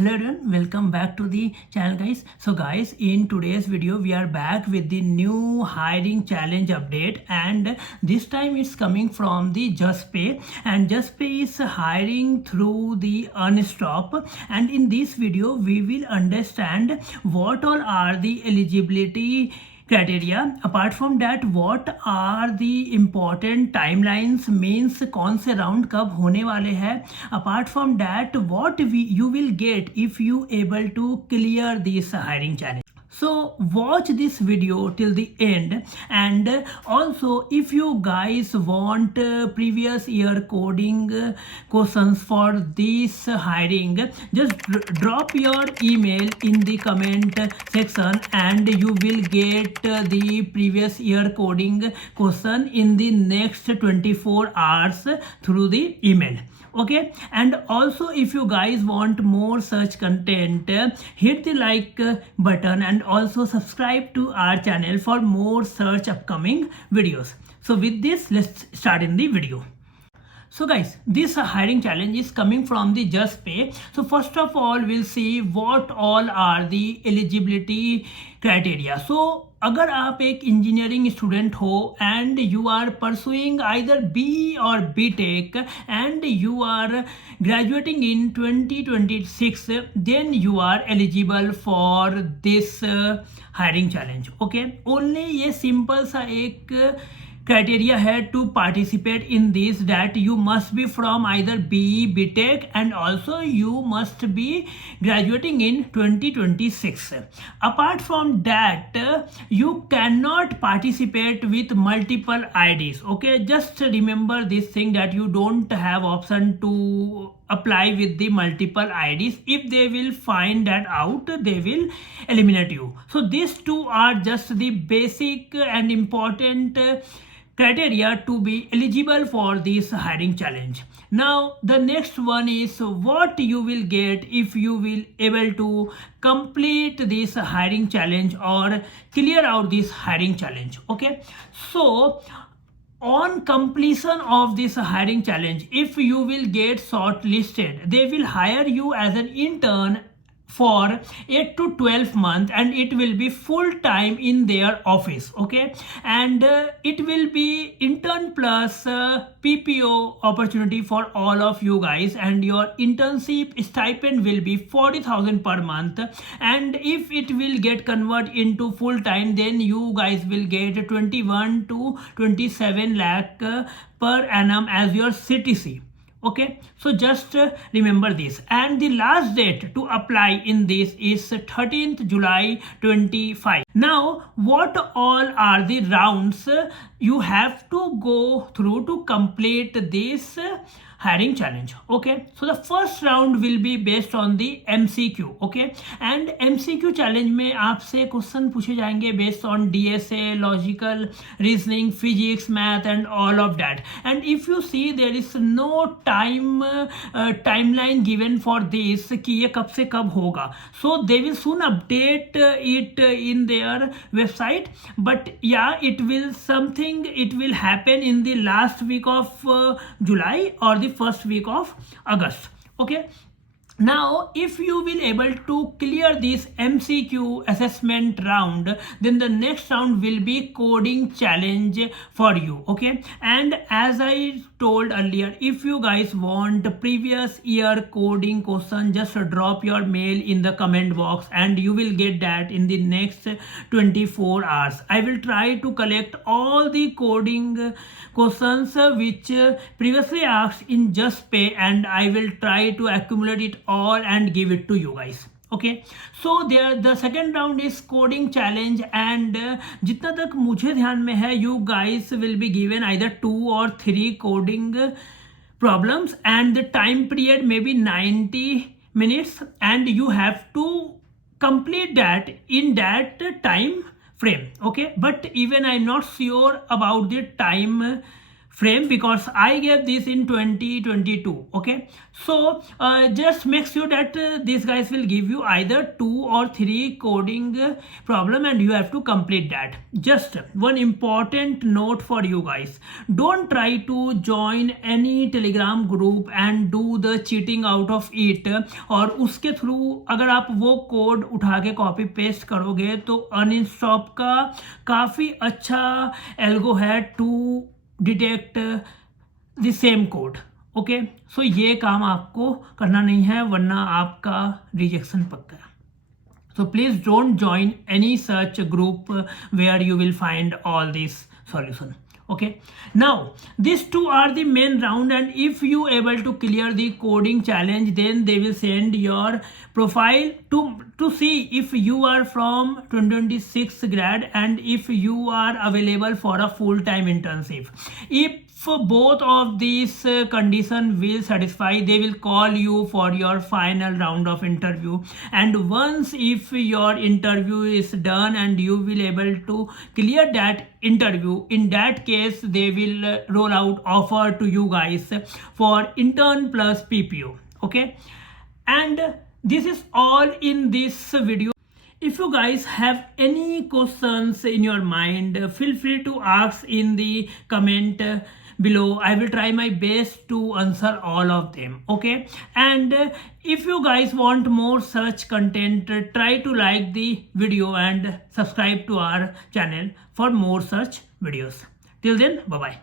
Hello everyone, welcome back to the channel guys. So guys, in today's video we are back with the new hiring challenge update, and this time it's coming from the JustPay, and JustPay is hiring through the Unstop. And in this video we will understand what all are the eligibility criteria. Apart from that, what are the important timelines, means कौन से round कब होने वाले हैं. Apart from that, what you will get if you able to clear this hiring challenge. So watch this video till the end, and also if you guys want previous year coding questions for this hiring, just drop your email in the comment section and you will get the previous year coding question in the next 24 hours through the email. Okay, and also if you guys want more such content, hit the like button and also subscribe to our channel for more such upcoming videos. So with this, let's start in the video. So guys, this hiring challenge is coming from the JustPay. So first of all, we'll see what all are the eligibility criteria. So अगर आप एक engineering student हो and you are pursuing either B और B tech and you are graduating in 2026, then you are eligible for this hiring challenge. Okay, only ये simple सा एक criteria है to participate in this, that you must be from either BE, BTech and also you must be graduating in 2026. Apart from that, you cannot participate with multiple IDs. Okay, just remember this thing, that you don't have option to apply with the multiple IDs. If they will find that out, they will eliminate you. So these two are just the basic and important criteria to be eligible for this hiring challenge. Now the next one is what you will get if you will able to complete this hiring challenge or clear out this hiring challenge. Okay, so on completion of this hiring challenge, if you will get shortlisted, they will hire you as an intern for 8 to 12 months, and it will be full time in their office. Okay, and it will be intern plus PPO opportunity for all of you guys, and your internship stipend will be 40,000 per month, and if it will get converted into full time, then you guys will get 21 to 27 lakh per annum as your CTC. Okay, so just remember this, and the last date to apply in this is 13th July 25. Now what all are the rounds you have to go through to complete this hiring challenge? Okay, so the first round will be based on the MCQ. Okay, and MCQ challenge में आपसे question पूछे जाएंगे based on DSA, logical reasoning, physics, math and all of that. And if you see, there is no timeline given for this कि ये कब से कब होगा. So they will soon update it in their website, but yeah, it will happen in the last week of July or the first week of August. Okay, now if you will able to clear this MCQ assessment round, then the next round will be coding challenge for you. Okay, and as I told earlier, if you guys want previous year coding question, just drop your mail in the comment box and you will get that in the next 24 hours. I will try to collect all the coding questions which previously asked in JustPay, and I will try to accumulate it all and give it to you guys. Okay, so there the second round is coding challenge, and जितना तक मुझे ध्यान में है, you guys will be given either 2 or 3 coding problems, and the time period may be 90 minutes, and you have to complete that in that time frame. Okay, but even I'm not sure about the time frame because I gave this in 2022. Okay, so just make sure that these guys will give you either 2 or 3 coding problem and you have to complete that. Just one important note for you guys, don't try to join any telegram group and do the cheating out of it, और उसके through अगर आप वो code उठा के copy paste करोगे तो अनइंस्टॉप का काफ़ी अच्छा एल्गो है to detect the same code. Okay, so ये काम आपको करना नहीं है वरना आपका रिजेक्शन पक्का है. So please don't join any such group where you will find all this solution. Okay, now these two are the main round, and if you able to clear the coding challenge, then they will send your profile to see if you are from 2026 grad and if you are available for a full-time internship. If both of these condition will satisfy, they will call you for your final round of interview, and once if your interview is done and you will able to clear that interview, in that case they will roll out offer to you guys for intern plus PPO. Okay, and this is all in this video. If you guys have any questions in your mind, feel free to ask in the comment below. I will try my best to answer all of them. Okay, and if you guys want more such content, try to like the video and subscribe to our channel for more such videos. Till then, bye bye.